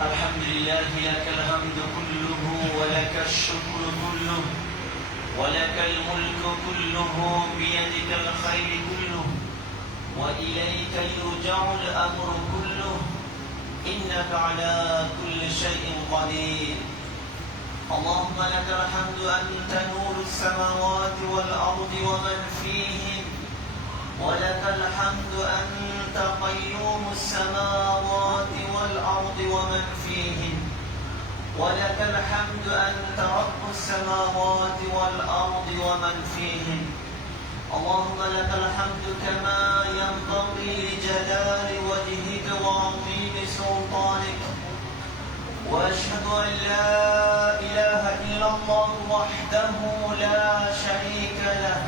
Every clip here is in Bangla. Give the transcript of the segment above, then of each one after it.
الحمد لله لك الحمد كله ولك الشكر كله ولك الملك كله بيدك الخير كله وإليك يرجع الأمر كله إنك على كل شيء قدير اللهم لك الحمد أنت نور السماوات والأرض ومن فيهن ولك الحمد أنت قيوم السماوات والأرض ومن فيهن ولك الحمد أنت رب السماوات والأرض ومن فيهن اللهم لك الحمد كما ينبغي لجلال وجهك وعظيم سلطانك وأشهد أن لا إله إلا الله وحده لا شريك له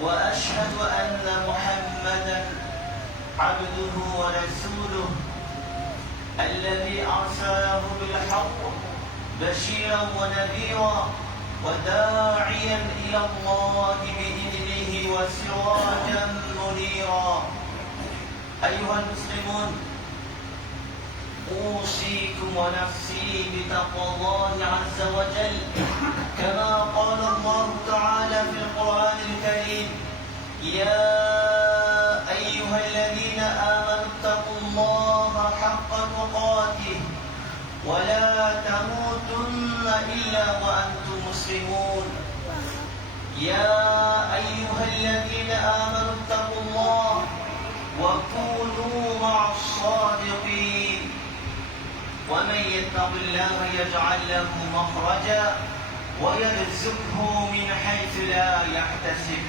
وأشهد أن محمدا عبده ورسوله الذي أرسله بالحق بشيرا ونذيرا وداعيا إلى الله بإذنه وسراجا منيرا أيها المسلمون أوصيكم ونفسي بتقوى الله عز وجل كما قال الله تعالى في القرآن الكريم يا أيها الذين آمنوا اتقوا الله حق تقاته ولا تموتن إلا وأنتم مسلمون يا أيها الذين آمنوا اتقوا الله وكونوا مع الصادقين ومن يتق الله يجعل له مخرجا ويرزقه من حيث لا يحتسب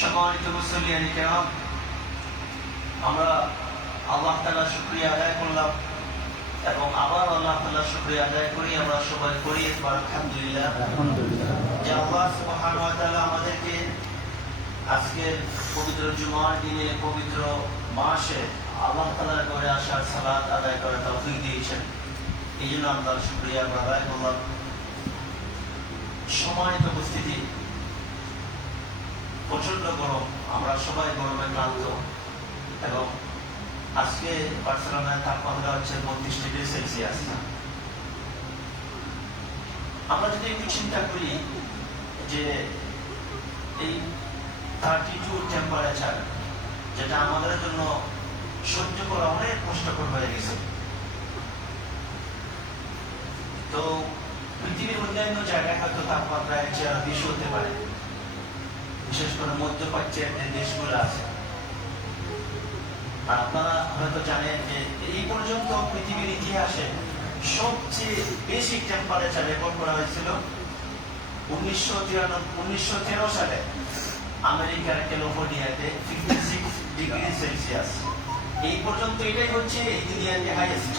সম্মানিত মুসলিয়ান কিরাম আমরা আল্লাহ তাআলার শুকরিয়া আদায় করলাম এবং আবার আল্লাহ তাআলার শুকরিয়া আদায় করি আমরা সবাই করি আলহামদুলিল্লাহ যে আল্লাহ সুবহানাহু ওয়া তাআলা আমাদেরকে আজকে পবিত্র জুমার দিনে পবিত্র মাসে আল্লাহ তাআলার ঘরে আসার সালাত আদায় করার তৌফিক দিয়েছেন এই জন্য আমরা শুকরিয়া আদায় করলাম সম্মানিত উপস্থিতি প্রচন্ড গরম আমরা সবাই গরমে ক্লান্ত এবং আজকে বার্সেলোনার তাপমাত্রা হচ্ছে 32 ডিগ্রি সেলসিয়াস আমরা যদি একটু চিন্তা করি যে এই 32 টেম্পারেচার যেটা আমাদের জন্য সহ্য করা অনেক কষ্টকর হয়ে গেছে তো পৃথিবীর অন্যান্য জায়গায় হয়তো তাপমাত্রা এর চেয়ে বেশি হতে পারে বিশেষ করে মধ্যপ্রাচ্যের যে দেশগুলো আছে আপনারা হয়তো জানেন যে এই পর্যন্ত পৃথিবীর ইতিহাসে সবচেয়ে বেশি টেম্পারেচার রেকর্ড করা হয়েছিল 1913 সালে আমেরিকার ক্যালিফোর্নিয়াতে 56 ডিগ্রি সেলসিয়াস এই পর্যন্ত এটাই হচ্ছে এই দুনিয়াতে হাইয়েস্ট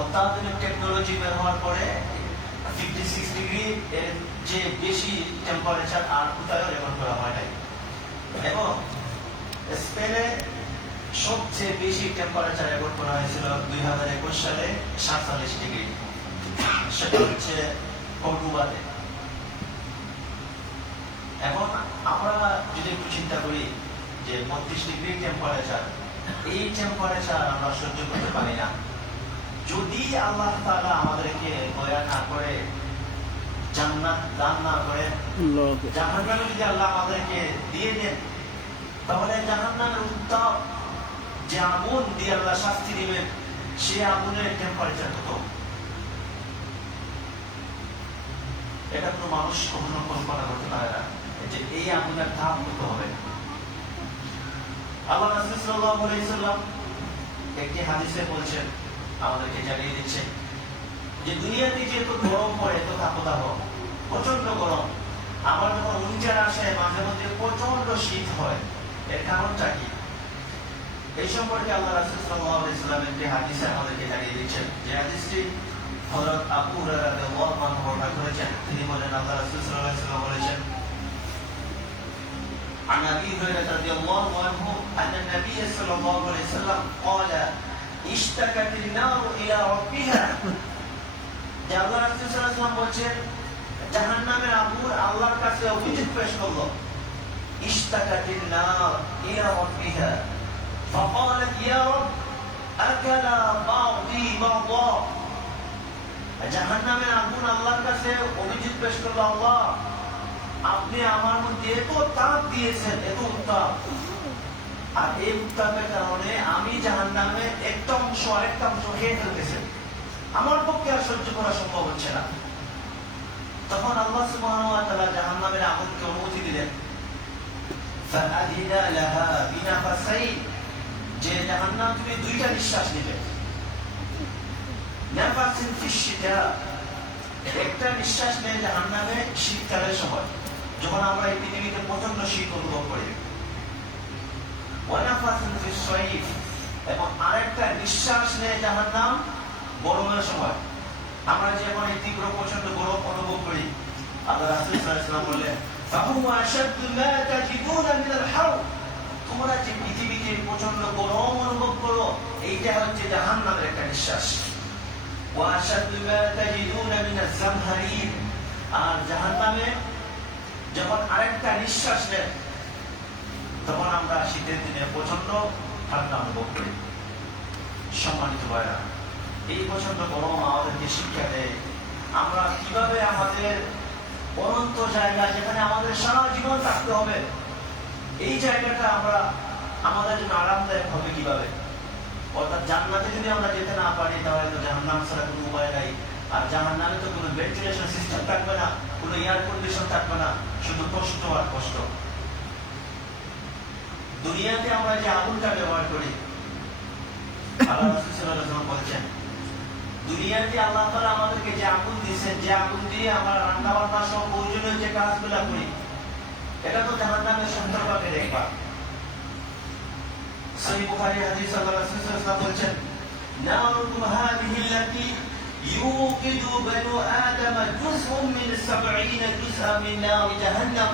অত্যাধুনিক টেকনোলজি ব্যবহার করে 56 ডিগ্রি এর যে বেশি টেম্পারেচার আর কোথাও রেকর্ড করা হয় নাই এবং স্পেনে সবচেয়ে বেশি টেম্পারেচার রেকর্ড করা হয়েছিল 2021 সালে 47 ডিগ্রি সেটা হচ্ছে কর্ডোবাতে এখন আমরা যদি একটু চিন্তা করি যে 32 ডিগ্রি টেম্পারেচার এই টেম্পারেচার আমরা সহ্য করতে পারি না যদি আল্লাহ তাআলা আমাদেরকে দয়া না করে জান্নাত দান না করে জাহান্নামে যদি আল্লাহ আমাদেরকে দিয়ে দেন তাহলে জাহান্নামের উত্তাপ যে আগুন দিয়ে আল্লাহ শাস্তি দিবেন সে আগুনের টেম্পারেচার কত এটা কোনো মানুষ কখনো কল্পনা করতে পারে না যে এই আগুনের তাপ কত হবে আল্লাহ রাসূল সাল্লাল্লাহু আলাইহি ওয়াসাল্লাম একটি হাদিসে বলছেন আমাদেরকে জানিয়ে দিচ্ছে যে দুনিয়াতে যে এত গরম পড়ে এত তাপদাহ প্রচন্ড গরম আমার যখন উইন্টার আসে মাঝে মধ্যে প্রচন্ড শীত হয় এর কারণটা কি এই সম্পর্কে আল্লাহ রাসূল সাল্লাল্লাহু আলাইহি ওয়াসাল্লাম একটি হাদিসে আমাদেরকে জানিয়ে দিচ্ছেন যে হাদিসটি হযরত আবু হুরায়রা রাদিয়াল্লাহু আনহু বর্ণনা করেছেন তিনি বলেন আল্লাহ রাসূল সাল্লাল্লাহু আলাইহি ওয়াসাল্লাম বলেছেন عن أبي هريرة رضي الله عنه أن النبي صلى الله عليه وسلم قال اشتكت النار إلى ربها যে আল্লাহ রাসূল সাল্লাল্লাহু আলাইহি ওয়াসাল্লাম বলেন জাহান্নামের আগুন আল্লাহর কাছে অভিযোগ পেশ করলো اشتكت النار إلى ربها فقالت يا رب أكل বা'দা। জাহান্নামের আগুন আল্লাহর কাছে অভিযোগ পেশ করলো, আল্লাহ আপনি আমার মধ্যে এত তাপ দিয়েছেন, এত উত্তাপ, আর এই উত্তাপের কারণে আমি জাহান্নামের একটা অংশ আরেকটা অংশ খেয়ে ফেলতেছেন, আমার পক্ষে আর সহ্য করা সম্ভব হচ্ছে না। তখন আল্লাহ সুবহানাহু ওয়া তাআলা জাহান্নামের আগুনকে অনুমতি দিলেন, ফাআযিনা লাহা বিনাফাসাইন, যে জাহান্নাম তুমি দুইটা নিঃশ্বাস নিবে। নাফাসিন ফিশ-শিতা, একটা নিঃশ্বাস নেয় জাহান্নামে শীতকালের সময়, যখন আমরা এই পৃথিবীতে প্রচন্ড শীত অনুভব করি। ওয়া নাফাসিন ফিশ-সাইফ, এবং আরেকটা নিঃশ্বাস নেয় জাহান্নাম গরমের সময়। আমরা যেমন এই তীব্র প্রচন্ড গরম অনুভব করি, আল্লাহ রাসূল সাল্লাল্লাহু আলাইহি ওয়াসাল্লাম বললেন, ফাহুয়া আশাদ্দু মা তাজিদুনা মিনাল হার, তোমরা যে পৃথিবীতে প্রচন্ড গরম অনুভব করো, এইটা হচ্ছে জাহান্নামের একটা নিঃশ্বাস। ওয়া আশাদ্দু মা তাজিদুনা মিনাজ জামহারির, আর জাহান্নামে যখন আরেকটা নিঃশ্বাস নেয়, তখন আমরা শীতের দিনে প্রচন্ড ঠান্ডা অনুভব করি। সম্মানিত ভাইরা, এই প্রচন্ড গরম আমাদেরকে শিক্ষা দেয় আমরা কিভাবে আমাদের অনন্ত জায়গা, যেখানে আমাদের সারা জীবন থাকতে হবে, এই জায়গাটা আমরা আমাদের জন্য আরামদায়ক হবে কিভাবে। অর্থাৎ জান্নাতে যদি আমরা যেতে না পারি, তাহলে তো জাহান্নাম ছাড়া কোনো উপায় নাই। আর জাহান্নামে তো কোনো ভেন্টিলেশন সিস্টেম থাকবে না, কোনো এয়ার কন্ডিশন থাকবে না, শুধু কষ্ট আর কষ্ট। দুনিয়াতে আমরা যে আগুনটা ব্যবহার করি, আল্লাহ রাসূল সাল্লাল্লাহু আলাইহি ওয়াসাল্লাম বলেছেন, দুনিয়াতে আল্লাহ তাআলা আমাদেরকে যে আগুন দিয়েছেন, যে আগুন দিয়ে আমরা রান্না বান্না সব প্রয়োজনীয় যে কাজগুলো করি, এটা তো জাহান্নামের 70 ভাগের 1 ভাগ। সহিহ বুখারী হাদিস, আল্লাহ রাসূল সাল্লাল্লাহু আলাইহি ওয়াসাল্লাম বলেছেন, নারুকুম হাযিহি আল্লাতী ইউকিদু বানু আদম জুজউম মিন 70 জুজআন মিন নার জাহান্নাম,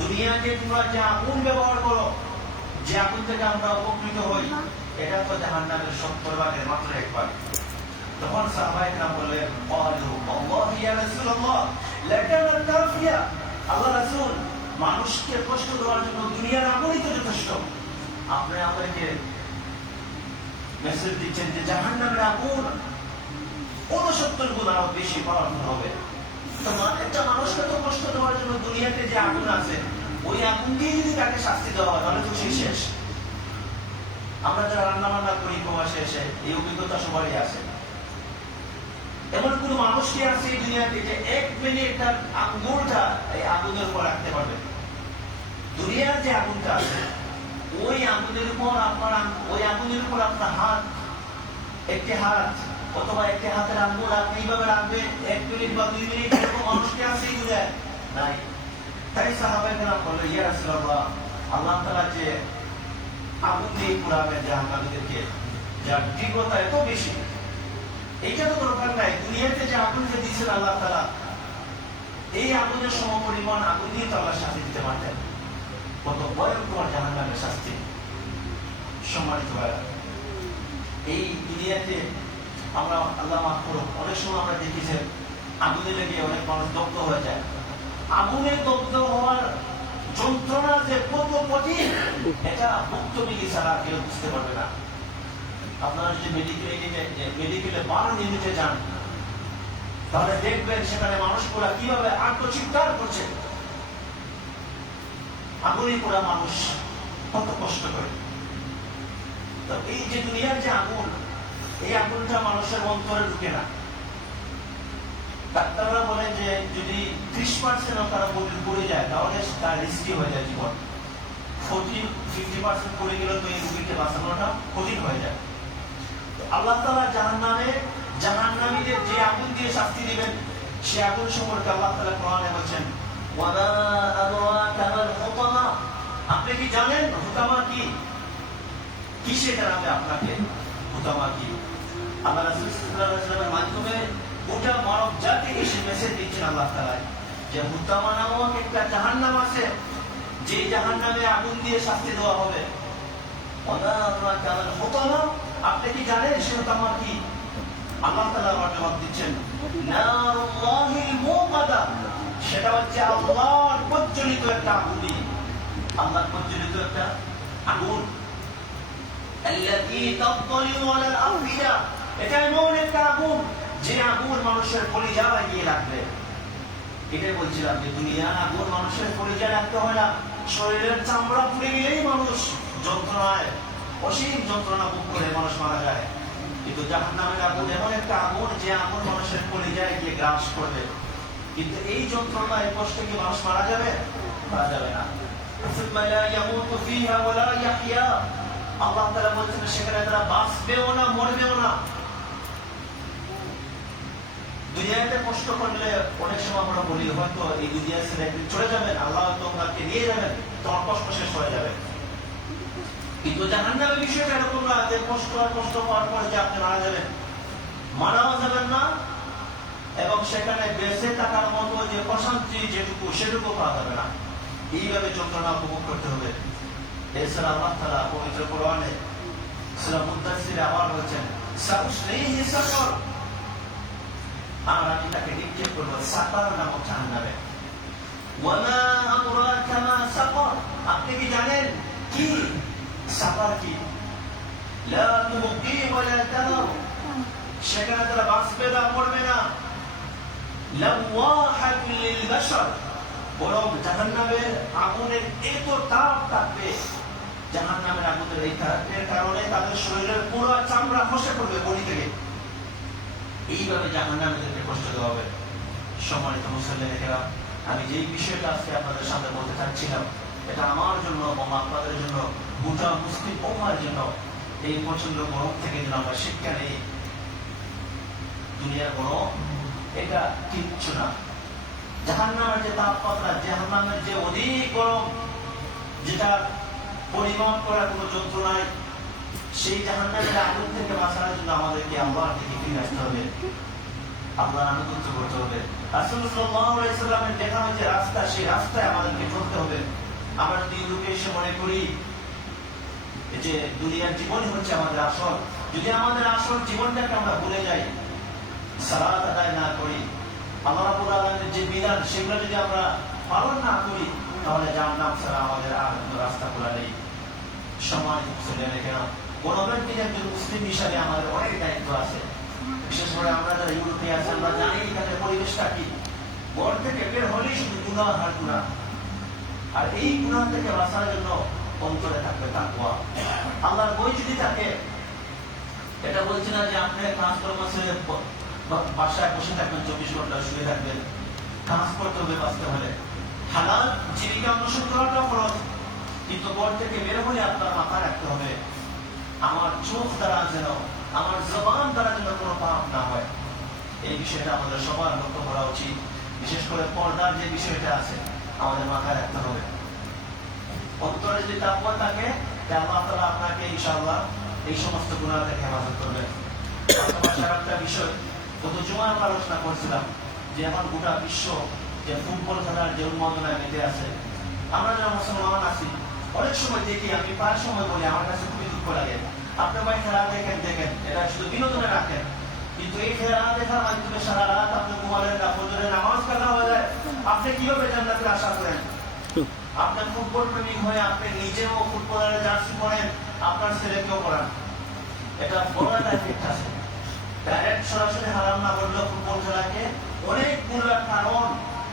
দুনিয়াতে তোমরা যে আগুন ব্যবহার করো, যে আগুন থেকে আমরা উপকৃত হই, এটা তো জাহান্নামের 70 ভাগের মাত্র 1 ভাগ। তখন সাহাবায়ে কেরাম বললেন, ক্বালু আল্লাহু ইয়া রাসূলুল্লাহ লাকানা কাফিয়া, আল্লাহ রাসূল, মানুষকে কষ্ট দেওয়ার জন্য দুনিয়ার আগুনই তো যথেষ্ট। আপনি আমাদেরকে মেসেজ দিচ্ছেন যে জাহান্নামের আগুন 69 গুণ আরো বেশি পাওয়ারফুল হবে। তো একটা মানুষকে তো কষ্ট দেওয়ার জন্য দুনিয়াতে যে আগুন আছে, ওই আগুন দিয়ে যদি তাকে শাস্তি দেওয়া হয়, তাহলে তো সে শেষ। আমরা যারা রান্না বান্না করি প্রবাসে এসে, এই অভিজ্ঞতা সবারই আছে। এমন কোন মানুষ কি আছে এই দুনিয়াতে যে 1 মিনিট তার আঙ্গুলটা এই আগুনের উপর রাখতে পারবে? দুনিয়ার যে আগুনটা আছে, ওই আগুনের উপর আপনার হাত, একটি হাত অথবা একটি হাতের আঙ্গুল আপনি এইভাবে রাখবেন 1 মিনিট বা 2 মিনিট, এরকম মানুষ কি আছে এই দুনিয়ায়? নাই। তাই সাহাবায়ে কেরাম বলল, ইয়া রাসূলুল্লাহ, আল্লাহ তাআলা যে আগুন দিয়ে পুড়াবেন জাহান্নামীদেরকে, যার তীব্রতা এত বেশি, এইটা তো দরকার নাই। দুনিয়াতে যে আগুন যে দিয়েছেন আল্লাহ তাআলা, এই আগুনের সমপরিমাণ আগুন দিয়ে তো আল্লাহ শাস্তি দিতে পারতেন। কত ভয়ঙ্কর জাহান্নামের শাস্তি। সম্মানিত ভাইরা, এই দুনিয়াতে আমরা, আল্লাহ মাফ করুন, অনেক সময় আমরা দেখেছি আগুনে লেগে অনেক মানুষ দগ্ধ হয়ে যায়। আগুনে দগ্ধ হওয়ার যন্ত্রণা যে কত কঠিন, এটা ভুক্তভোগী ছাড়া কেউ বুঝতে পারবে না। আপনারা যদি মেডিকেলে 12 মিনিটে যান, তাহলে দেখবেন সেখানে মানুষগুলা কিভাবে আত্মচিৎকার করছে। আগুনে পোড়া মানুষ কত কষ্ট করে। তো এই যে দুনিয়ার যে আগুন, এই আগুনটা মানুষের অন্তরে ঢুকে না। ডাক্তাররা বলেন যে যদি 30% তারা পড়ে যায়, তাহলে তার রিস্কি হয়ে যায় জীবন। 50% পড়ে গেলে তো এই রোগীকে বাঁচানোটা কঠিন হয়ে যায়। আল্লাহ তাআলা জাহান্নামীদের যে আগুন দিয়ে শাস্তি দিবেন, সে আগুন সম্পর্কে আল্লাহ তাআলা কোরআনে বলেছেন, ওয়ামা আদরাকা মাল হুতামা, আপনি কি জানেন হুতামা কি? কিসে জানাবে আপনাকে হুতামা কি? আল্লাহ রাসূল সাল্লাল্লাহু আলাইহি ওয়াসাল্লামের মাধ্যমে গোটা মানব জাতিকে সে মেসেজ দিচ্ছেন আল্লাহ তাআলা, যে হুতামা নামক একটা জাহান্নাম আছে, যে জাহান্নামে আগুন দিয়ে শাস্তি দেওয়া হবে। ওয়ামা আদরাকা মাল হুতামা, আপনি কি জানেন সে হুতামা কি? আল্লাহ তাআলা আবার জবাব দিচ্ছেন, নারুল্লাহিল মুকাদা, সেটা হচ্ছে আল্লাহর প্রজ্বলিত একটা আগুন। আল্লাহর প্রজ্বলিত একটা আগুন। আল্লাতী তাত্তালিউ আলাল আফইদা, এটা এমন একটা আগুন যে আগুন মানুষের কলিজায় গিয়ে লাগবে। এটাই বলছিলাম যে দুনিয়ার আগুন মানুষের কলিজায় লাগতে হয় না, শরীরের চামড়া পুড়ে গেলেই মানুষ যন্ত্রণায় অসীম যন্ত্রণা ভোগ করে মানুষ মারা যায়। কিন্তু জাহান্নামের আগুন এমন একটা আগুন যে আগুন মানুষের কলিজায় গিয়ে গ্রাস করবে। কিন্তু এই যন্ত্রণা এই কষ্টে কি মানুষ মারা যাবে? মারা যাবে না। সুম্মা লা ইয়ামুতু ফিহা ওয়া লা ইয়াহইয়া, আল্লাহ তাআলা বলেছেন সেখানে তারা বাঁচবেও না মরবেও না। দুনিয়াতে কষ্ট করলে অনেক সময় আমরা বলি হয়তো এই দুনিয়া ছেড়ে একদিন চলে যাবেন, আল্লাহ তোমাকে নিয়ে যাবেন, তোমার কষ্ট শেষ হয়ে যাবে। কিন্তু জাহান্নামের বিষয়টা এরকম না যে কষ্ট পাওয়ার পরে যে আপনি মারা যাবেন, মারাও যাবেন না এবং সেখানে বেঁচে থাকার মতো যে প্রশান্তি যেটুকু সেটুকু পাওয়া যাবে না। এইভাবে যন্ত্রণা উপভোগ করতে হবে। এছাড়া আল্লাহ তাআলা পবিত্র কোরআনে সূরা মুদাসসিরে আবার বলেছেন সাউসলিহি সাকর, আমরা এটাকে নিক্ষেপ করব সাকর নামক জাহান্নামে। ওয়া মা আদরাকা মা সাকর, আপনি কি জানেন কি সাকর কি? লা তুবকি ওয়া লা তাদার, সেখানে তারা বাঁচবে না মরবে না। লাওয়াহাতুল লিল বাশার, বরং জাহান্নামের আগুনের এত তাপ থাকবে, জাহান্নামের আগুনের এই তাপের কারণে তাদের শরীরের পুরো চামড়া খসে পড়বে বডি থেকে। এইভাবে জাহান্নামীদেরকে কষ্ট দেওয়া হবে। সম্মানিত মুসলিমেরা, আমি যেই বিষয়টা আজকে আপনাদের সামনে বলতে চাচ্ছিলাম, এটা আমার জন্য এবং আপনাদের জন্য, গোটা মুসলিম উম্মার জন্য, এই প্রচন্ড গরম থেকে যেন আমরা শিক্ষা নেই। দুনিয়ার গরম এটা কিচ্ছু না। জাহান্নামের যে তাপমাত্রা, জাহান্নামের যে অধিক গরম, যেটা পরিমাপ করার কোনো যন্ত্র নাই, সেই জাহান্নামের আগুন থেকে বাঁচার জন্য আমাদেরকে আল্লাহর দিকে ফিরে আসতে হবে, আল্লাহর আনুগত্য করতে হবে। রাসূল সাল্লাল্লাহু আলাইহি ওয়াসাল্লামের দেখানো যে রাস্তা, সেই রাস্তায় আমাদেরকে চলতে হবে। আমরা যদি লোকে এসে মনে করি যে দুনিয়ার জীবনই হচ্ছে আমাদের আসল, যদি আমাদের আসল জীবনটাকে আমরা ভুলে যাই, সালাত আদায় না করি, আল্লাহ রাব্বুল আলামিনের যে বিধান সেগুলো যদি আমরা পালন না করি, তাহলে জাহান্নাম ছাড়া আমাদের আর কোনো রাস্তা খোলা নেই। সম্মানিত মুসলিমেরা, কোন ব্যক্তির একজন মুসলিম হিসাবে আমাদের অনেক দায়িত্ব আছে। বিশেষ করে আমরা যারা ইউরোপে আছি, আমরা জানি এখানে পরিবেশটা কি। ঘর থেকে বের হলেই শুধু গুনাহ আর গুনাহ, আর এই গুনাহ থেকে বাঁচার জন্য অন্তরে থাকবে তাকওয়া। আল্লাহর ভয় যদি থাকে, এটা বলছি না যে আপনি ট্রান্সফরমাসে বাসায় বসে থাকবেন, 24 ঘন্টা শুয়ে থাকবেন। কাজ করতে হবে বাঁচতে হলে, হালাল জীবিকা অন্বেষণ করাটা ফরজ। কিন্তু ঘর থেকে বের হলে আপনার মাথা রাখতে হবে, আমার চোখ দ্বারা যেন, আমার জবান দ্বারা যেন কোনো পাপ না হয়। এই বিষয়টা আমাদের সবার লক্ষ্য করা উচিত। বিশেষ করে পর্দার যে বিষয়টা আছে, আমাদের মাথায় রাখতে হবে। অন্তরে যদি তাকওয়া থাকে, আল্লাহ তাআলা আপনাকে ইনশাআল্লাহ এই সমস্ত গুনাহ থেকে হেফাজত করবেন। একটা বিষয় গত জুমায় আমরা আলোচনা করছিলাম যে এখন গোটা বিশ্ব যে ফুটবল খেলার যে উন্মাদনায় মেতে আছে, আমরা যারা মুসলমান আছি অনেক সময় দেখি, আমি প্রায় সময় বলি, আমার কাছে খুবই দুঃখ লাগে, আপনি ভাই খেলা দেখেন, এটা শুধু বিনোদনে রাখেন, কিন্তু এই খেলা দেখার মাধ্যমে সারা রাত আপনি ঘুমালেন না, ফজরের নামাজ কাজা হয়ে যায়, আপনি কিভাবে জান্নাতের আশা করেন? আপনি ফুটবল প্রেমিক হয়ে আপনি নিজেও ফুটবলের জার্সি পরেন, আপনার ছেলেকেও পড়ান, এটা বড় একটা এফেক্ট আছে। ডাইরেক্ট সরাসরি হারাম না করলেও ফুটবল খেলাকে অনেকগুলো কারণ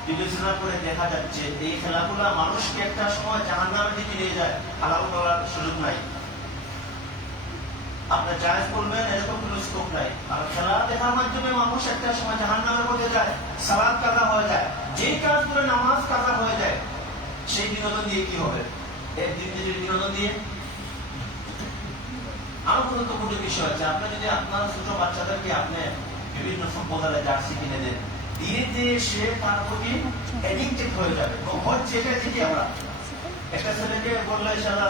বিবেচনা করে দেখা যাচ্ছে এই খেলাগুলো মানুষকে একটা সময় জাহান্নামের দিকে নিয়ে যায়, হালাল করার সুযোগ নাই। আপনি জায়েজ বলবেন এরকম কোনো স্কোপ নাই। আর খেলা দেখার মাধ্যমে মানুষ একটা সময় জাহান্নামের মধ্যে যায়, সালাত কাজা হয়ে যায়, যে কাজ করে নামাজ কাজা হয়ে যায়, সেই বিনোদন দিয়ে কি হবে? একদিন যদি বিনোদন দিয়ে আরো গুরুত্বপূর্ণ বিষয় আছে, আপনি যদি আপনার ছোট বাচ্চাদেরকে আপনি বিভিন্ন ফুটবলারের জার্সি কিনে দেন, ধীরে ধীরে সে তার প্রতি অ্যাডিক্টেড হয়ে যাবে। হচ্ছে এটা থেকে আমরা একটা ছেলেকে বললে সে আল্লাহ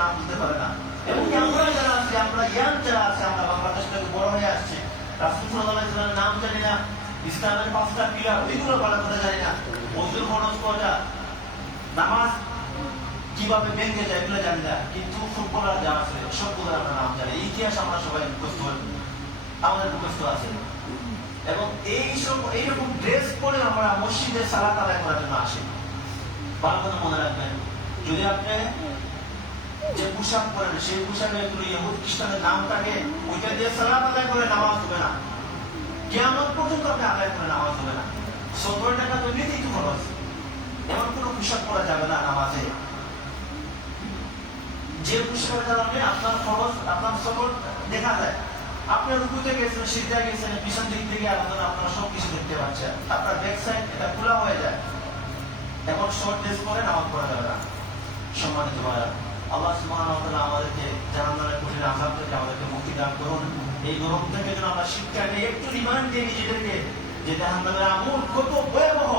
নাম বুঝতে পারে না, এবং আমরা যারা আছি, আমরা ইয়াং যারা আছে, আমরা বাংলাদেশ থেকে বড় হয়ে আসছি, রাসূল সাল্লাল্লাহু আলাইহি ওয়াসাল্লামের নাম জানি না, ইসলামের 5টা পিলার ওইগুলো ভালো করে জানি না, ওযুর ফরজ কয়টা, নামাজ কিভাবে ভেঙে যায় এগুলো জানি না, কিন্তু ফুটবলার যা আছে সবগুলো আমরা নাম জানি, ইতিহাস আমরা সবাই মুখস্থ, আমাদের মুখস্থ আছে। এবং এইরকম ড্রেস পরে আমরা মসজিদে সালাত আদায় করার জন্য আসি। ভালো কথা মনে রাখবেন, যদি আপনি যে পোশাক পরেন সেই পোশাকে কোনো ইহুদ খ্রিস্টানের নাম থাকে, ওইটা দিয়ে সালাত আদায় করে নামাজ হবে না। কিয়ামত পর্যন্ত আপনি আদায় করে নামাজ হবে না। 70 টাকা তো নিতেই তো খরচ, এমন কোনো পোশাক পরা যাবে না নামাজে যে পোশাকের কারণে আপনার খরচ, আপনার সফর দেখা যায়। আপনি রুকুতে গেছেন, সিজদায় গেছেন, পিছন দিক থেকে আপনারা সবকিছু দেখতে পাচ্ছেন, আপনার ব্যাক সাইড এটা খোলা হয়ে যায়। এখন শর্ট ড্রেস পরে নামাজ পড়া যাবে না। সম্মানিত ভাইরা, আল্লাহ সুবহানাহু ওয়া তাআলা আমাদেরকে জাহান্নামের কঠিন আযাব থেকে আমাদেরকে মুক্তি দান করুন। এই গরম থেকে যেন আমরা শিক্ষা নিয়ে একটু রিমাইন্ড দিই নিজেদেরকে যে জাহান্নামের আগুন কত ভয়াবহ।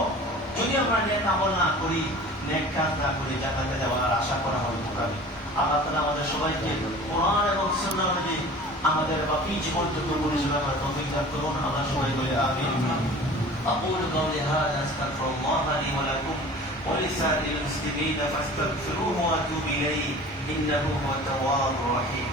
যদি আমরা নেক আমল না করি, নেক কাজ না করি, জান্নাতে যাওয়ার আশা করা হবে কোরআনে। আল্লাহ তাআলা আমাদের সবাইকে কোরআন এবং সুন্নাহ অনুযায়ী আমাদের বাকি জীবনটুকু পরিচালনা করার তৌফিক দান করুন। আমরা সবাই বলি আমিন। أقول قولي هذا أستغفر الله لي ولكم ولسائر المسلمين فاستغفروه وأتوب إليه إنه هو التواب الرحيم.